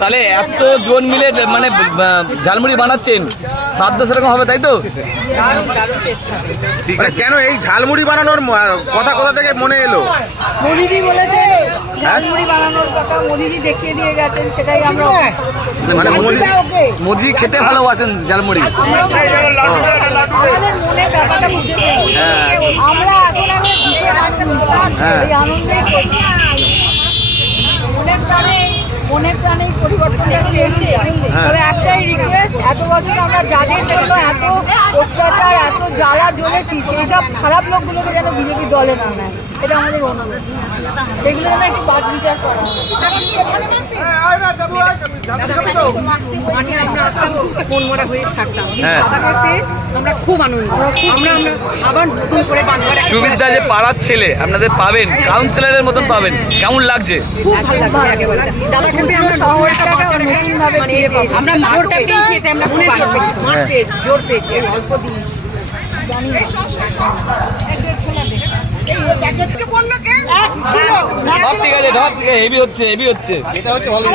তাহলে এত জন মিলে মানে ঝালমুড়ি বানাচ্ছেন, স্বাদ সেরকম হবে তাই তো? মানে কেন এই ঝালমুড়ি বানানোর কথা কোথা থেকে মনে এলো? মোদিজি বলেছেন ঝালমুড়ি বানানোর কথা, মোদিজি দেখিয়ে দিয়ে গেছেন, সেটাই আমরা মানে মোদি খেতে ভালোবাসেন ঝালমুড়ি। আমাদের মনের ব্যাপারটা বুঝে পেয়েছি। আমরা এখন এই আনন্দেই করি। মনে প্রাণেই পরিবর্তনটা চেয়েছি। তবে একটাই রিকোয়েস্ট, এত বছর আমরা যাদের জন্য এত অত্যাচার, এত জ্বালা জ্বলেছি, সেই সব খারাপ লোকগুলোকে যেন বিজেপি দলে না নেয়, এটা আমাদের অনুরোধ। এগুলো যেন একটু বাছ বিচার করা হয়। আমরা খুব আনন্দ, আমরা আবার নতুন করে সুবিধা যে পাড়ার ছেলে আপনাদের পাবেন, কাউন্সিলরের মতন পাবেন, কেমন লাগছে? খুব ভালো লাগছে একেবারে। দাদাকে পেয়ে আমরা আমরা মাঠটা পেয়েছি, এতে আমরা খুব আনন্দ। মাঠ পেয়েছি, জোর পেয়েছি, অল্প দিন সব ঠিক আছে, সব ঠিক আছে, হেভি হচ্ছে, হেভি হচ্ছে, এটা হচ্ছে ভালো।